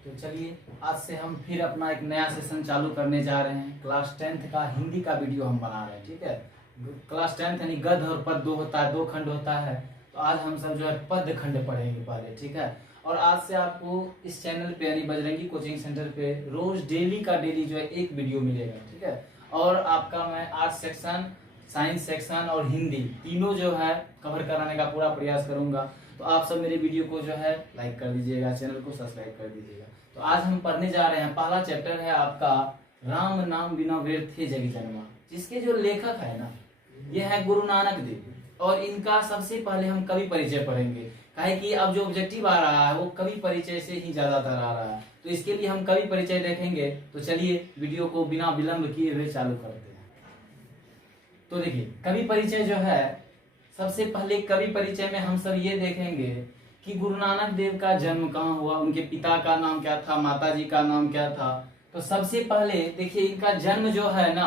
तो चलिए आज से हम फिर अपना एक नया सेशन चालू करने जा रहे हैं। क्लास 10th का हिंदी का वीडियो हम बना रहे हैं, ठीक है। क्लास 10th यानी गद्य और पद्य दो होता है, दो खंड होता है। तो आज हम सब जो है पद्य खंड पढ़ेंगे पहले, ठीक है। और आज से आपको इस चैनल पे यानी बजरंगी कोचिंग सेंटर पे रोज डेली का डेली जो है एक वीडियो मिलेगा, ठीक है। और आपका मैं आर्ट सेक्शन, साइंस सेक्शन और हिंदी तीनों जो है कवर कराने का पूरा प्रयास करूंगा। तो आप सब मेरे वीडियो को जो है लाइक कर दीजिएगा, चैनल को सब्सक्राइब कर दीजिएगा। तो आज हम पढ़ने जा रहे हैं, पहला चैप्टर है आपका राम नाम बिना व्यर्थ थे जग जन्मा, जिसके जो लेखक है ना ये है गुरु नानक देव। और इनका सबसे पहले हम कवि परिचय पढ़ेंगे, काहे कि अब जो ऑब्जेक्टिव आ रहा है वो कवि परिचय से ही ज्यादातर आ रहा है। तो इसके लिए हम कवि परिचय देखेंगे। तो चलिए वीडियो को बिना विलंब किए हुए चालू करते हैं। तो देखिए कवि परिचय जो है, सबसे पहले कवि परिचय में हम सब ये देखेंगे कि गुरु नानक देव का जन्म कहाँ हुआ, उनके पिता का नाम क्या था, माताजी का नाम क्या था। तो सबसे पहले देखिए इनका जन्म जो है ना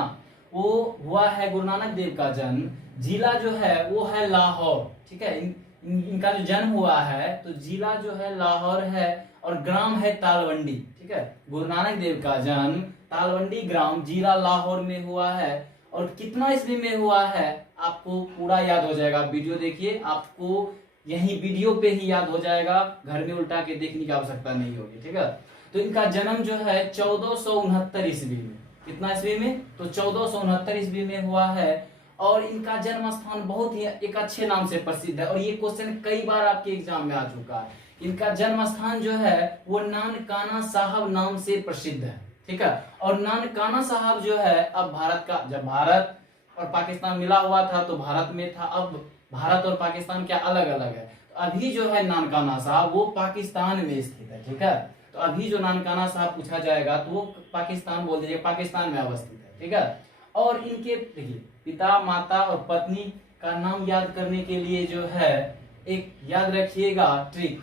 वो हुआ है, गुरु नानक देव का जन्म जिला जो है वो है लाहौर, ठीक है। इनका जो जन्म हुआ है तो जिला जो है लाहौर है और ग्राम है तालवंडी, ठीक है। गुरु नानक देव का जन्म तालवंडी ग्राम जिला लाहौर में हुआ है। और कितना ईस्वी में हुआ है आपको पूरा याद हो जाएगा, वीडियो देखिए आपको यही वीडियो पे ही याद हो जाएगा, घर में उल्टा के देखने की आवश्यकता नहीं होगी, ठीक है। तो इनका जन्म जो है 1469 ईस्वी में, कितना ईस्वी में, तो 1469 ईस्वी में हुआ है। और इनका जन्म स्थान बहुत ही एक अच्छे नाम से प्रसिद्ध है और ये क्वेश्चन कई बार आपके एग्जाम में आ चुका है। इनका जन्म स्थान जो है वो नानकाना साहब नाम से प्रसिद्ध है, ठीक है। और नानकाना साहब जो है अब भारत का, जब भारत और पाकिस्तान मिला हुआ था तो भारत में था, अब भारत और पाकिस्तान क्या अलग अलग है। तो अभी जो है नानकाना साहब वो पाकिस्तान में स्थित है, ठीक है। तो अभी जो नानकाना साहब पूछा जाएगा तो वो पाकिस्तान बोल दीजिए, पाकिस्तान में अवस्थित है, ठीक है। और इनके देखिए पिता, माता और पत्नी का नाम याद करने के लिए जो है एक याद रखिएगा ट्रिक,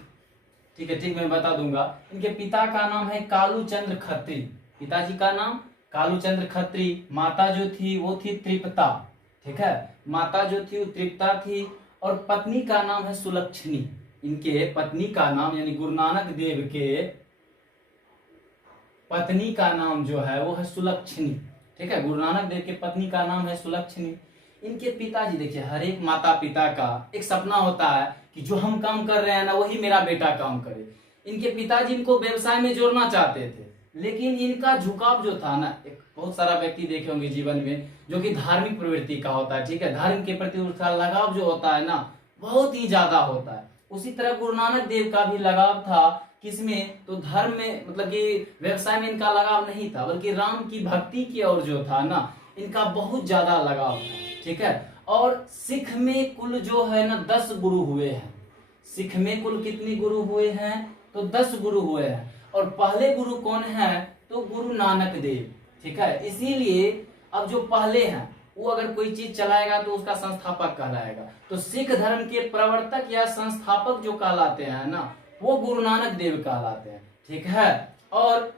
ठीक है, ट्रिक मैं बता दूंगा। इनके पिता का नाम है कालू चंद्र खत्री, पिताजी का नाम कालू चंद्र खत्री, माता जो थी वो थी तृप्ता, ठीक है, माता जो थी वो तृप्ता थी। और पत्नी का नाम है सुलक्षणी, इनके पत्नी का नाम यानी गुरु नानक देव के पत्नी का नाम जो है वो है सुलक्षणी, ठीक है। गुरु नानक देव के पत्नी का नाम है सुलक्षणी। इनके पिताजी देखिए, हर एक माता पिता का एक सपना होता है कि जो हम काम कर रहे हैं ना वही मेरा बेटा काम करे। इनके पिताजी इनको व्यवसाय में जोड़ना चाहते थे, लेकिन इनका झुकाव जो था ना, एक बहुत सारा व्यक्ति देखे होंगे जीवन में जो कि धार्मिक प्रवृत्ति का होता है, ठीक है, धर्म के प्रति उसका लगाव जो होता है ना बहुत ही ज्यादा होता है। उसी तरह गुरु नानक देव का भी लगाव था, किसमें, तो धर्म में, मतलब कि व्यवसाय में इनका लगाव नहीं था, बल्कि राम की भक्ति की ओर जो था ना इनका बहुत ज्यादा लगाव था, ठीक है। और सिख में कुल जो है ना 10 गुरु हुए हैं, सिख में कुल कितने गुरु हुए हैं, तो 10 गुरु हुए हैं। और पहले गुरु कौन है, तो गुरु नानक देव, ठीक है। इसीलिए अब जो पहले हैं वो अगर कोई चीज चलाएगा तो उसका संस्थापक कहलाएगा। तो सिख धर्म के प्रवर्तक या संस्थापक जो कहलाते हैं ना वो गुरु नानक देव कहलाते हैं, ठीक है। और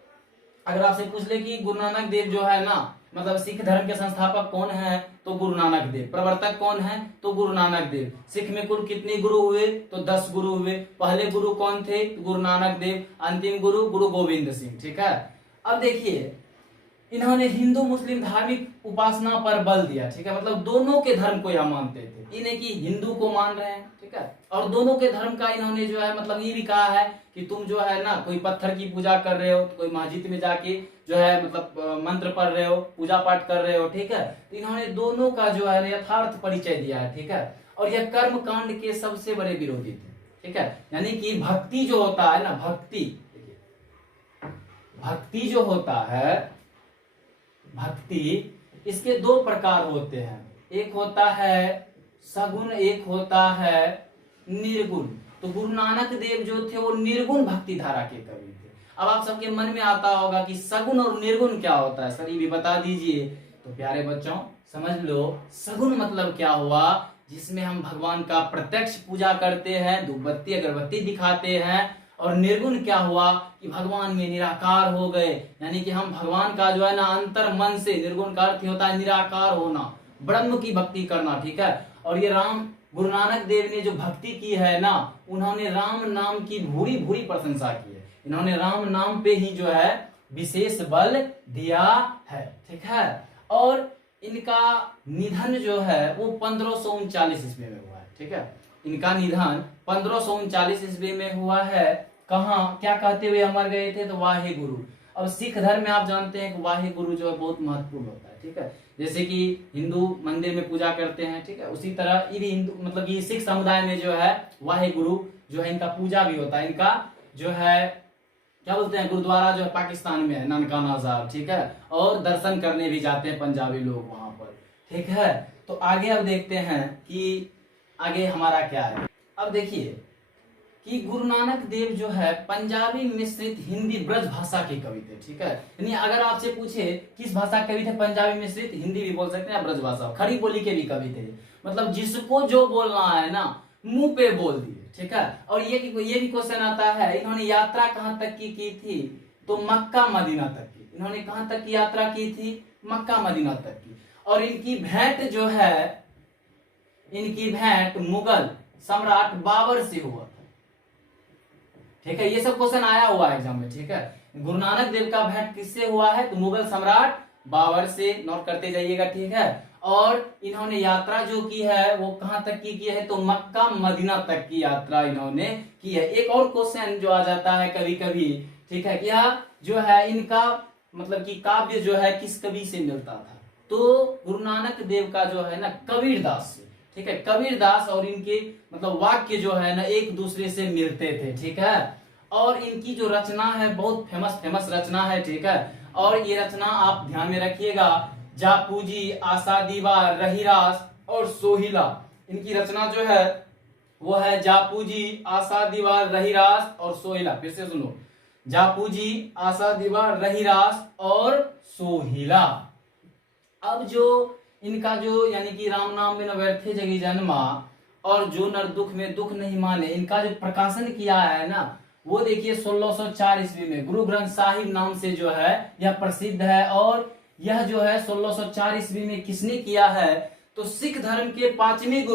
अगर आपसे पूछ ले कि गुरु नानक देव जो है ना, मतलब सिख धर्म के संस्थापक कौन है, तो गुरु नानक देव। प्रवर्तक कौन है, तो गुरु नानक देव। सिख में कुल कितने गुरु हुए, तो 10 गुरु हुए। पहले गुरु कौन थे, तो गुरु नानक देव। अंतिम गुरु गुरु गोविंद सिंह, ठीक है। अब देखिए इन्होंने हिंदू मुस्लिम धार्मिक उपासना पर बल दिया, ठीक है, मतलब दोनों के धर्म को यह मानते थे, इन्हें कि हिंदू को मान रहे हैं, ठीक है। और दोनों के धर्म का इन्होंने जो है मतलब ये भी कहा है कि तुम जो है ना कोई पत्थर की पूजा कर रहे हो तो कोई मस्जिद में जाके जो है मतलब मंत्र पढ़ रहे हो, पूजा पाठ कर रहे हो, ठीक है। तो इन्होंने दोनों का जो है यथार्थ परिचय दिया है, ठीक है। और यह कर्म कांड के सबसे बड़े विरोधी थे, ठीक है। यानी कि भक्ति जो होता है ना, भक्ति जो होता है, भक्ति इसके 2 प्रकार होते हैं, एक होता है सगुण, एक होता है निर्गुण। तो गुरु नानक देव जो थे वो निर्गुण भक्ति धारा के कवि थे। अब आप सबके मन में आता होगा कि सगुण और निर्गुण क्या होता है, सर ये भी बता दीजिए। तो प्यारे बच्चों समझ लो, सगुण मतलब क्या हुआ, जिसमें हम भगवान का प्रत्यक्ष पूजा करते हैं, धूपबत्ती अगरबत्ती दिखाते हैं। और निर्गुण क्या हुआ कि भगवान में निराकार हो गए, यानी कि हम भगवान का जो है ना अंतर मन से, निर्गुण का अर्थ होता है निराकार होना, ब्रह्म की भक्ति करना, ठीक है। और ये राम गुरु नानक देव ने जो भक्ति की है ना, उन्होंने राम नाम की भूरी भूरी प्रशंसा की है। इन्होंने राम नाम पे ही जो है विशेष बल दिया है, ठीक है। और इनका निधन जो है वो 1539 ईस्वी में हुआ है, ठीक है। इनका निधन 1539 ईस्वी में हुआ है। कहाँ, क्या कहते हुए अमर गए थे, तो वाहे गुरु। अब सिख धर्म में आप जानते हैं कि वाहे गुरु जो है बहुत महत्वपूर्ण होता है, ठीक है। जैसे कि हिंदू मंदिर में पूजा करते हैं, ठीक है, उसी तरह ये भी हिंदू मतलब कि सिख समुदाय में जो है वाहे गुरु जो है इनका पूजा भी होता है। इनका जो है क्या बोलते हैं, गुरुद्वारा जो है पाकिस्तान में है, ननकाना साहब, ठीक है। और दर्शन करने भी जाते हैं पंजाबी लोग वहां पर, ठीक है। तो आगे अब देखते हैं कि आगे हमारा क्या है। अब देखिए कि गुरु नानक देव जो है पंजाबी मिश्रित हिंदी ब्रज भाषा के कवि थे, ठीक है। यानी अगर आपसे पूछे किस भाषा के कवि थे, पंजाबी मिश्रित, हिंदी भी बोल सकते हैं, ब्रज भाषा, खड़ी बोली के भी कवि थे। मतलब जिसको जो बोलना है ना मुंह पे बोल दिए, ठीक है। और ये भी क्वेश्चन आता है, इन्होंने यात्रा कहाँ तक की थी, तो मक्का मदीना तक की। इन्होंने कहाँ तक की यात्रा की थी, मक्का मदीना तक की। और इनकी भेंट जो है, इनकी भेंट मुगल सम्राट बाबर से हुआ था, ठीक है। ये सब क्वेश्चन आया हुआ है एग्जाम में, ठीक है। गुरु नानक देव का भेंट किससे हुआ है, तो मुगल सम्राट बाबर से, नोट करते जाइएगा, ठीक है। और इन्होंने यात्रा जो की है वो कहां तक की है, तो मक्का मदीना तक की यात्रा इन्होंने की है। एक और क्वेश्चन जो आ जाता है कभी कभी, ठीक है, यह जो है इनका मतलब कि काव्य जो है किस कवि से मिलता था, तो गुरु नानक देव का जो है ना कबीरदास से, ठीक है। कबीरदास और इनके मतलब वाक्य जो है ना एक दूसरे से मिलते थे, ठीक है। और इनकी जो रचना है बहुत फेमस रचना है, ठीक है। और ये रचना आप ध्यान में रखिएगा, जा पूजी, आशा दीवार, रहीरास और सोहिला। इनकी रचना जो है वो है जा पूजी, आशा दीवार, रहीरास और सोहिला। फिर से सुनो, जा पूजी, आशा दीवार, रहीरास और सोहिला। अब जो इनका जो यानी कि राम नाम में न व्यर्थे जगी जन्मा और जो नर दुख में दुख नहीं माने, इनका जो प्रकाशन किया है ना वो देखिए 1604 ईस्वी में गुरु ग्रंथ साहिब नाम से जो है यह प्रसिद्ध है। और यह जो है 1604 ईस्वी में किसने किया है, तो सिख धर्म के पांचवें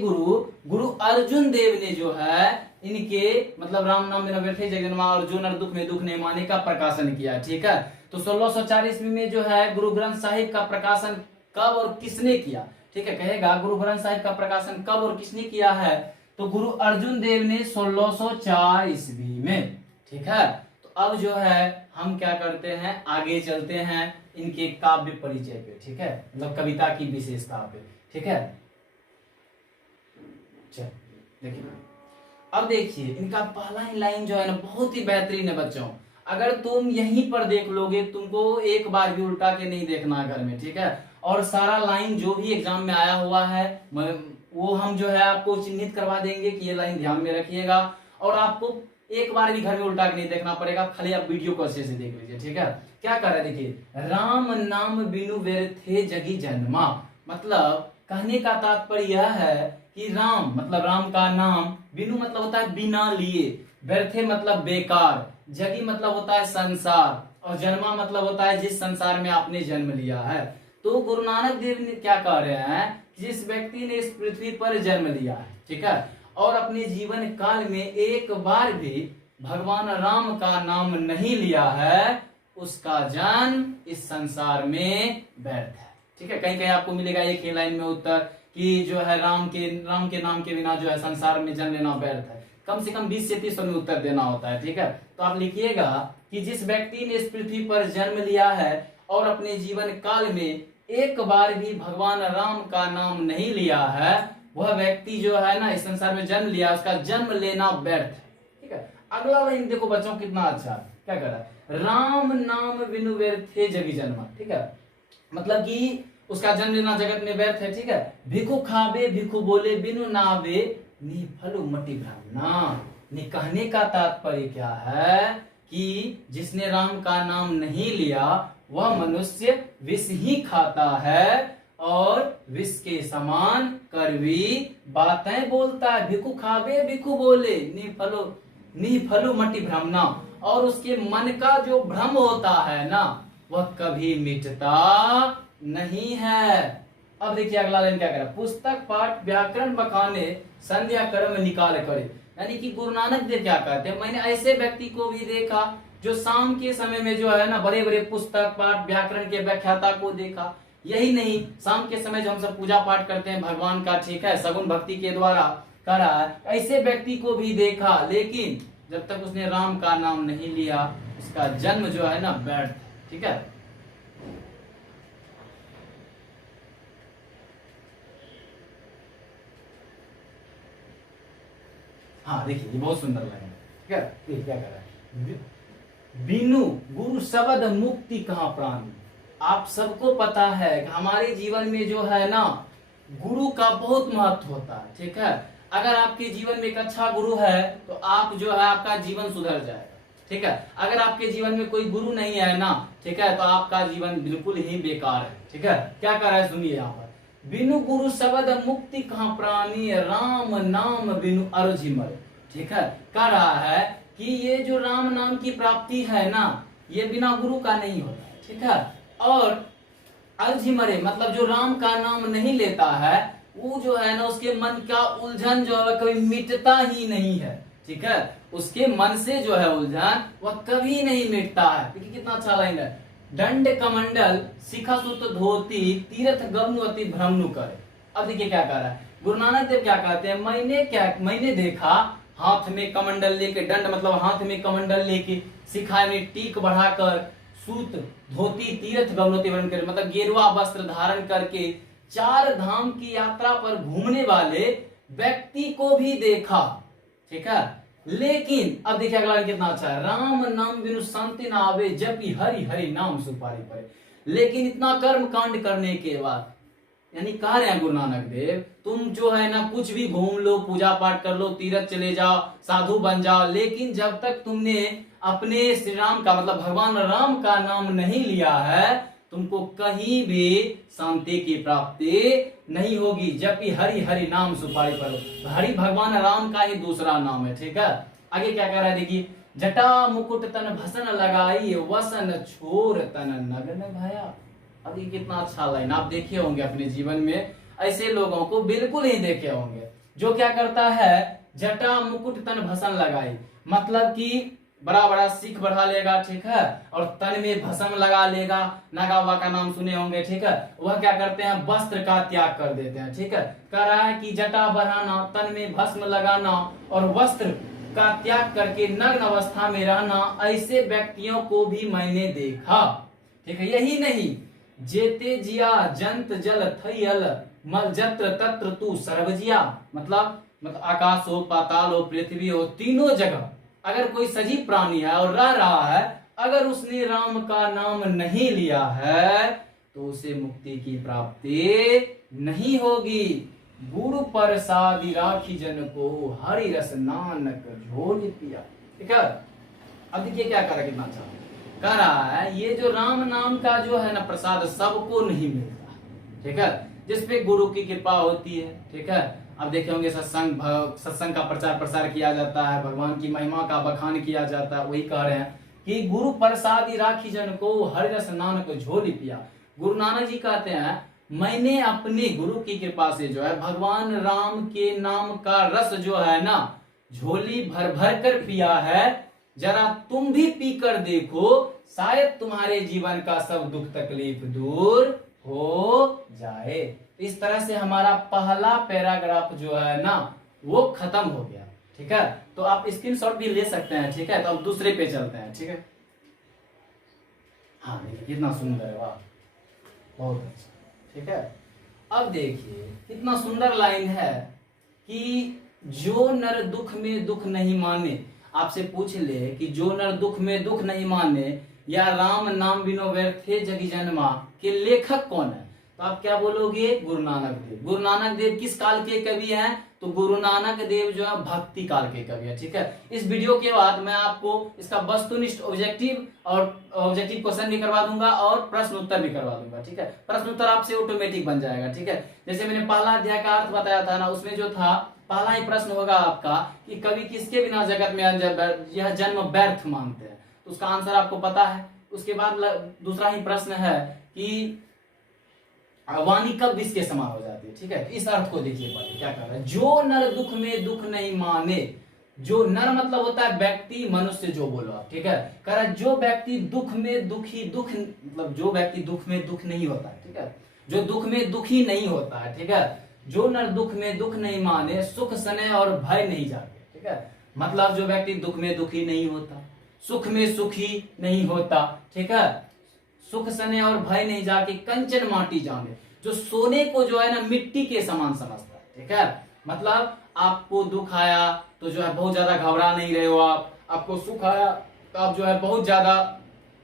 गुरु गुरु अर्जुन देव ने जो है इनके मतलब राम नाम में न व्यर्थे जगी जन्मा और जो नर दुख में दुख नहीं माने का प्रकाशन किया, ठीक है। तो 1604 ईस्वी में जो है गुरु ग्रंथ साहिब का प्रकाशन कब और किसने किया, ठीक है। कहेगा गुरु ग्रंथ साहिब का प्रकाशन कब और किसने किया है, तो गुरु अर्जुन देव ने 1604 ईस्वी में, ठीक है। तो अब जो है हम क्या करते हैं, आगे चलते हैं इनके काव्य परिचय पे, ठीक है, मतलब कविता की विशेषता पे, ठीक है। चल देखिए, अब देखिए इनका पहला ही लाइन जो है ना बहुत ही बेहतरीन है बच्चों। अगर तुम यहीं पर देख लोगे, तुमको एक बार भी उल्टा के नहीं देखना है घर में, ठीक है। और सारा लाइन जो भी एग्जाम में आया हुआ है वो हम जो है आपको चिन्हित करवा देंगे कि ये लाइन ध्यान में रखिएगा। और आपको एक बार भी घर में उल्टा के नहीं देखना पड़ेगा, खाली आप वीडियो को अच्छे से देख लीजिए, ठीक है। क्या कर रहे हैं देखिए, राम नाम बिनु व्यर्थे जगी जन्मा। मतलब कहने का तात्पर्य यह है कि राम मतलब राम का नाम, बिनु मतलब होता है बिना लिए, व्यर्थे मतलब बेकार, जगी मतलब होता है संसार, और जन्मा मतलब होता है जिस संसार में आपने जन्म लिया है। तो गुरु नानक देव ने क्या कह रहे हैं, जिस व्यक्ति ने इस पृथ्वी पर जन्म लिया है, ठीक है, और अपने जीवन काल में एक बार भी भगवान राम का नाम नहीं लिया है, उसका जन्म इस संसार में व्यर्थ है, ठीक है। कहीं कहीं आपको मिलेगा एक ही लाइन में उत्तर कि जो है राम के नाम के बिना जो है संसार में जन्म लेना व्यर्थ है। कम से कम 20 से 30 में उत्तर देना होता है, ठीक है। तो आप लिखिएगा कि जिस व्यक्ति ने इस पृथ्वी पर जन्म लिया है और अपने जीवन काल में एक बार भी भगवान राम का नाम नहीं लिया है, वह व्यक्ति जो है ना इस संसार में जन्म लिया, उसका जन्म लेना व्यर्थ है, ठीक है। अगला लाइन देखो बच्चों कितना अच्छा क्या कर रहा है, राम नाम बिनु व्यर्थे जगी जन्मा, ठीक है। मतलब कि उसका जन्म लेना जगत में व्यर्थ है, ठीक है। भिखु खावे भिखु बोले बिनु नावे निफलु मटि ब्राह्मणा। कहने का तात्पर्य क्या है कि जिसने राम का नाम नहीं लिया वह मनुष्य विष ही खाता है और विष के समान कड़वी बातें बोलता है। भिखु खावे भिखु बोले निफलु मटि ब्राह्मणा। और उसके मन का जो भ्रम होता है ना वह कभी मिटता नहीं है, अब देखिए अगला लाइन क्या कह रहा है, पुस्तक पाठ व्याकरण बखाने संध्या कर्म निकाल करे। यानी कि गुरु नानक देव क्या कहते हैं, मैंने ऐसे व्यक्ति को भी देखा जो शाम के समय में जो है ना बड़े बड़े पुस्तक पाठ व्याकरण के व्याख्याता को देखा। यही नहीं, शाम के समय जो हम सब पूजा पाठ करते हैं भगवान का, ठीक है, सगुन भक्ति के द्वारा करा है, ऐसे व्यक्ति को भी देखा, लेकिन जब तक उसने राम का नाम नहीं लिया उसका जन्म जो है ना व्यर्थ। ठीक है, हाँ देखिए ये बहुत सुंदर लगे। ठीक है, ये क्या कर रहा है, बिनु गुरु शब्द मुक्ति कहाँ प्राणी। आप सबको पता है कि हमारे जीवन में जो है ना गुरु का बहुत महत्व होता है। ठीक है, अगर आपके जीवन में एक अच्छा गुरु है तो आप जो है आपका जीवन सुधर जाएगा। ठीक है, अगर आपके जीवन में कोई गुरु नहीं है ना, ठीक है, तो आपका जीवन बिल्कुल ही बेकार है। ठीक है, क्या कर रहा है सुनिए यहाँ पर, बिनु गुरु शब्द मुक्ति कहाँ प्राणी, राम नाम बिनु अर्जी मरे। ठीक है, कह रहा है कि ये जो राम नाम की प्राप्ति है ना ये बिना गुरु का नहीं होता है। ठीक है, और अर्जी मरे मतलब जो राम का नाम नहीं लेता है वो जो है ना उसके मन का उलझन जो है कभी मिटता ही नहीं है। ठीक है, उसके मन से जो है उलझन वह कभी नहीं मिटता है। देखिए कितना अच्छा लाइन है, दंड कमंडल शिखा सुत धोती तीर्थ गमनुअति भ्रमनु करे। अब देखिए क्या कह रहा है गुरु नानक देव, क्या कहते हैं, मैंने देखा हाथ में कमंडल लेके, दंड मतलब हाथ में कमंडल लेके, शिखा में टीक बढ़ाकर, सूत धोती तीर्थ गमनुअति भ्रमनु करे मतलब गेरुआ वस्त्र धारण करके चार धाम की यात्रा पर घूमने वाले व्यक्ति को भी देखा। ठीक है, लेकिन अब देखिए अगला कितना अच्छा है, राम नाम बिनु शांति न आवे जबकि हरि हरि नाम सुपारी पड़े। लेकिन इतना कर्म कांड करने के बाद, यानी कह रहे हैं गुरु नानक देव, तुम जो है ना कुछ भी घूम लो, पूजा पाठ कर लो, तीर्थ चले जाओ, साधु बन जाओ, लेकिन जब तक तुमने अपने श्री राम का मतलब भगवान राम का नाम नहीं लिया है तुमको कहीं भी शांति की प्राप्ति नहीं होगी। जबकि हरि हरि नाम सुपारी पर, हरि भगवान राम का ही दूसरा नाम है। ठीक है, आगे क्या कह रहा है देखिए, जटा मुकुट तन भसन लगाई वसन छोर तन नग्न भया। अब ये कितना अच्छा लाइन आप देखे होंगे अपने जीवन में, ऐसे लोगों को बिल्कुल ही देखे होंगे जो क्या करता है, जटा मुकुट तन भसन लगाई मतलब कि बड़ा बड़ा सीख बढ़ा लेगा। ठीक है, और तन में भस्म लगा लेगा, नागावा का नाम सुने होंगे। ठीक है, वह क्या करते हैं, वस्त्र का त्याग कर देते हैं। ठीक है, कह रहा है कि जटा बढ़ाना, तन में भस्म लगाना और वस्त्र का त्याग करके नग्न अवस्था में रहना, ऐसे व्यक्तियों को भी मैंने देखा। ठीक है, यही नहीं, जेते जिया जंत जल थैयल मल जत्र तत्र तू सर्वजिया मतलब आकाश हो, पाताल हो, पृथ्वी हो, तीनों जगह अगर कोई सजीव प्राणी है और रह रहा है, अगर उसने राम का नाम नहीं लिया है तो उसे मुक्ति की प्राप्ति नहीं होगी। गुरु प्रसादि राखी जन को हरि रस नानक झोल पिया। ठीक है, अब देखिए क्या कर रहा है, कितना अच्छा कह रहा है, ये जो राम नाम का जो है ना प्रसाद सबको नहीं मिलता। ठीक है, जिसपे गुरु की कृपा होती है। ठीक है, अब देखे होंगे सत्संग का प्रचार प्रसार किया जाता है, भगवान की महिमा का बखान किया जाता है। वही कह रहे हैं कि गुरु प्रसादी राखी जन को हरि रस नानक झोली पिया। गुरु नानक जी कहते हैं मैंने अपने गुरु की कृपा से जो है भगवान राम के नाम का रस जो है ना झोली भर भर कर पिया है। जरा तुम भी पीकर देखो, शायद तुम्हारे जीवन का सब दुख तकलीफ दूर हो जाए। इस तरह से हमारा पहला पैराग्राफ जो है ना वो खत्म हो गया। ठीक है, तो आप स्क्रीनशॉट भी ले सकते हैं। ठीक है, तो अब दूसरे पे चलते हैं। ठीक है, हाँ देखिए कितना सुंदर है, वाह बहुत अच्छा। ठीक है, अब देखिए कितना सुंदर लाइन है कि जो नर दुख में दुख नहीं माने, आपसे पूछ ले कि जो नर दुख में दुख नहीं माने या राम नाम बिनो व्यर्थे जगी जन्मा के लेखक कौन है, तो आप क्या बोलोगे, गुरु नानक देव। गुरु नानक देव किस काल के कवि हैं, तो गुरु नानक देव जो है भक्ति काल के कवि है। ठीक है, इस वीडियो के बाद मैं आपको इसका वस्तुनिष्ठ ऑब्जेक्टिव क्वेश्चन भी करवा दूंगा और प्रश्न उत्तर भी करवा दूंगा। ठीक है, प्रश्न उत्तर आपसे ऑटोमेटिक बन जाएगा। ठीक है, जैसे मैंने पहला अध्याय का अर्थ बताया था ना, उसमें जो था पहला ही प्रश्न होगा आपका कि कवि किसके बिना जगत में यह जन्म व्यर्थ मानते हैं, तो उसका आंसर आपको पता है। उसके बाद दूसरा ही प्रश्न है कि वाणी कब विष के समान हो जाती है। ठीक है, इस अर्थ को देखिए पहले क्या कह रहा है, जो नर दुख में दुख नहीं माने, जो नर मतलब होता है व्यक्ति, मनुष्य जो बोलो आप, ठीक है, कह रहा है जो व्यक्ति दुख में दुखी, दुख मतलब जो व्यक्ति दुख में दुख नहीं होता है, ठीक है, जो दुख में दुखी नहीं होता है, ठीक है, जो नर दुख में दुख नहीं माने, सुख सने और भय नहीं जागे, ठीक है, मतलब जो व्यक्ति दुख में दुखी नहीं होता, सुख में सुखी नहीं होता, ठीक है, सुख सने और भय नहीं जाके, कंचन माटी जाने, जो सोने को जो है ना मिट्टी के समान समझता है, ठीक है, मतलब आपको दुख आया तो जो है बहुत ज्यादा घबरा नहीं रहे हो आप, आपको सुख आया तो आप जो है बहुत ज्यादा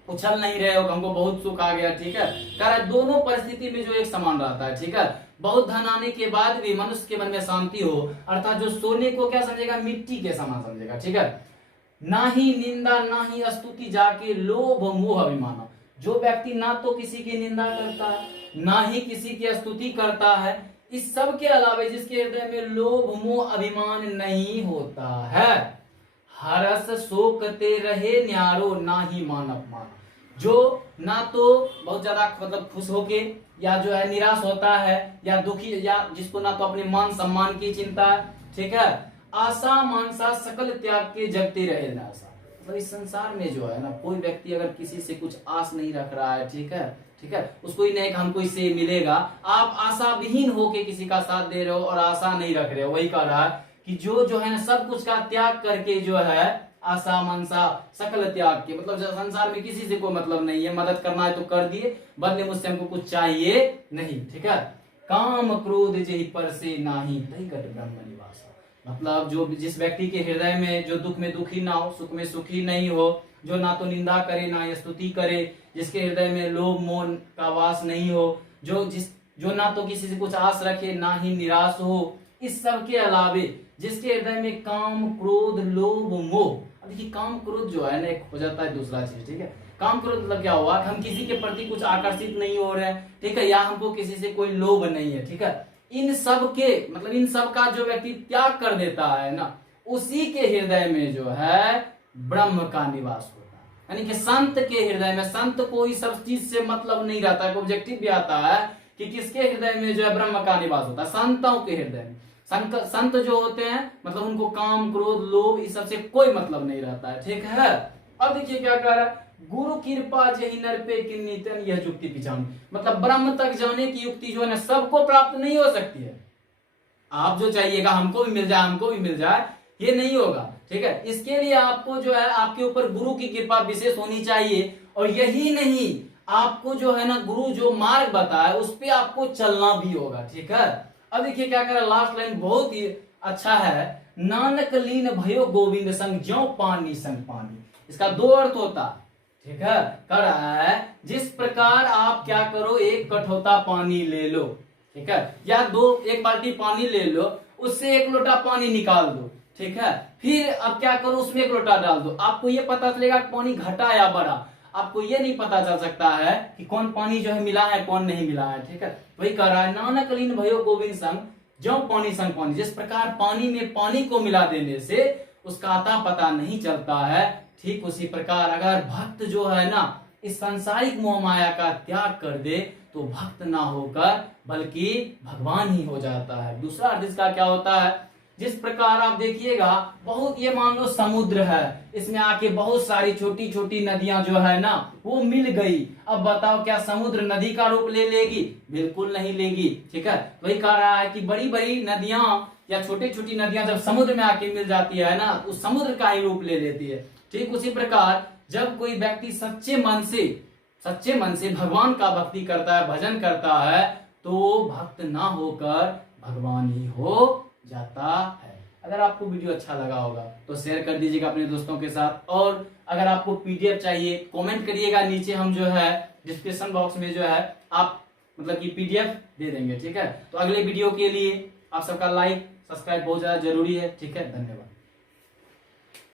उछल नहीं रहे हो, हमको बहुत सुख आ गया, ठीक है, कह रहा है दोनों परिस्थिति में जो एक समान रहता है, ठीक है, बहुत धन आने के बाद भी मनुष्य के मन में शांति हो, अर्थात जो सोने को क्या समझेगा, मिट्टी के समान समझेगा, ठीक है, ना ही निंदा ना ही स्तुति जाके लोभ मोह अभिमान, जो व्यक्ति ना तो किसी की निंदा करता है ना ही किसी की स्तुति करता है, इस सब के अलावा जिसके हृदय में लोभ मोह अभिमान नहीं होता है, हरस शोकते रहे न्यारो ना ही मान अपमान, जो ना तो बहुत ज्यादा मतलब खुश होके या जो है निराश होता है या दुखी, या जिसको ना तो अपने मान सम्मान की चिंता है, ठीक है, आशा मानसा सकल त्याग के जगते रहे नासा, मतलब इस संसार में जो है ना कोई व्यक्ति अगर किसी से कुछ आस नहीं रख रहा है, ठीक है, ठीक है, उसको ही नहीं कि हमको इससे मिलेगा, आप आशा विहीन होके किसी का साथ दे रहे हो और आशा नहीं रख रहे हो, वही कह रहा है कि जो है ना सब कुछ का त्याग करके जो है आशा मनसा सकल त्याग के, मतलब संसार में किसी से कोई मतलब नहीं है, मदद करना है तो कर दिए, बदले मुझसे हमको कुछ चाहिए नहीं, ठीक है, काम क्रोध जेहि पर से नाही तहि गत ब्रह्म निवास, मतलब जो जिस व्यक्ति के हृदय में जो दुख में दुखी ना हो, सुख में सुखी नहीं हो, जो ना तो निंदा करे ना स्तुति करे, जिसके हृदय में लोभ मोह का वास नहीं हो, जो ना तो किसी से कुछ आस रखे ना ही निराश हो, इस सब के अलावे जिसके हृदय में काम क्रोध लोभ मोह, अब देखिए काम क्रोध जो है ना एक हो जाता है दूसरा चीज, ठीक है, काम क्रोध मतलब क्या हुआ कि हम किसी के प्रति कुछ आकर्षित नहीं हो रहे हैं, ठीक है, या हमको किसी से कोई लोभ नहीं है, ठीक है, इन सब के मतलब इन सब का जो व्यक्ति त्याग कर देता है ना, उसी के हृदय में जो है ब्रह्म का निवास होता है, यानी कि संत के हृदय में, संत को इस सब चीज से मतलब नहीं रहता है, ऑब्जेक्टिव भी आता है कि किसके हृदय में जो है ब्रह्म का निवास होता है, संतों के हृदय में, संत जो होते हैं मतलब उनको काम क्रोध लोभ इस सब से कोई मतलब नहीं रहता है, ठीक है। अब देखिए क्या कह रहा है, गुरु कृपा जही नर पे किन्नीतन यह युक्ति पिछान, मतलब ब्रह्म तक जाने की युक्ति जो है ना सबको प्राप्त नहीं हो सकती है, आप जो चाहिएगा हमको भी मिल जाए हमको भी मिल जाए ये नहीं होगा, ठीक है, इसके लिए आपको जो है आपके ऊपर गुरु की कृपा विशेष होनी चाहिए, और यही नहीं आपको जो है ना गुरु जो मार्ग बताए उस पर आपको चलना भी होगा, ठीक है। अब देखिए क्या कह रहा है, लास्ट लाइन बहुत ही अच्छा है, नानक लीन भयो गोविंद संग ज्यों पानी संग पानी, इसका दो अर्थ होता, ठीक है, कह रहा है जिस प्रकार आप क्या करो एक कठोता पानी ले लो, ठीक है, या एक बाल्टी पानी ले लो, उससे एक लोटा पानी निकाल दो, ठीक है, फिर अब क्या करो उसमें एक लोटा डाल दो, आपको ये पता चलेगा पानी घटा या बढ़ा, आपको ये नहीं पता चल सकता है कि कौन पानी जो है मिला है कौन नहीं मिला है, ठीक है, वही कह रहा है नानक लीन भयो गोविंद संग ज्यों पानी संग पानी, जिस प्रकार पानी में पानी को मिला देने से उसका आता पता नहीं चलता है, ठीक उसी प्रकार अगर भक्त जो है ना इस सांसारिक मोह माया का त्याग कर दे तो भक्त ना होकर बल्कि भगवान ही हो जाता है। दूसरा अर्थ इसका क्या होता है, जिस प्रकार आप देखिएगा बहुत, ये मान लो समुद्र है, इसमें आके बहुत सारी छोटी छोटी नदियां जो है ना वो मिल गई, अब बताओ क्या समुद्र नदी का रूप ले लेगी, बिल्कुल नहीं लेगी, ठीक है, वही कह रहा है कि बड़ी बड़ी नदियां या छोटी छोटी नदियां जब समुद्र में आके मिल जाती है ना उस समुद्र का ही रूप ले लेती है, ठीक उसी प्रकार जब कोई व्यक्ति सच्चे मन से भगवान का भक्ति करता है भजन करता है तो भक्त ना होकर भगवान ही हो जाता है। अगर आपको वीडियो अच्छा लगा होगा तो शेयर कर दीजिएगा अपने दोस्तों के साथ, और अगर आपको पीडीएफ चाहिए कमेंट करिएगा नीचे, हम जो है डिस्क्रिप्शन बॉक्स में जो है आप मतलब कि पीडीएफ दे देंगे, ठीक है। तो अगले वीडियो के लिए आप सबका लाइक सब्सक्राइब बहुत ज्यादा जरूरी है, ठीक है, धन्यवाद।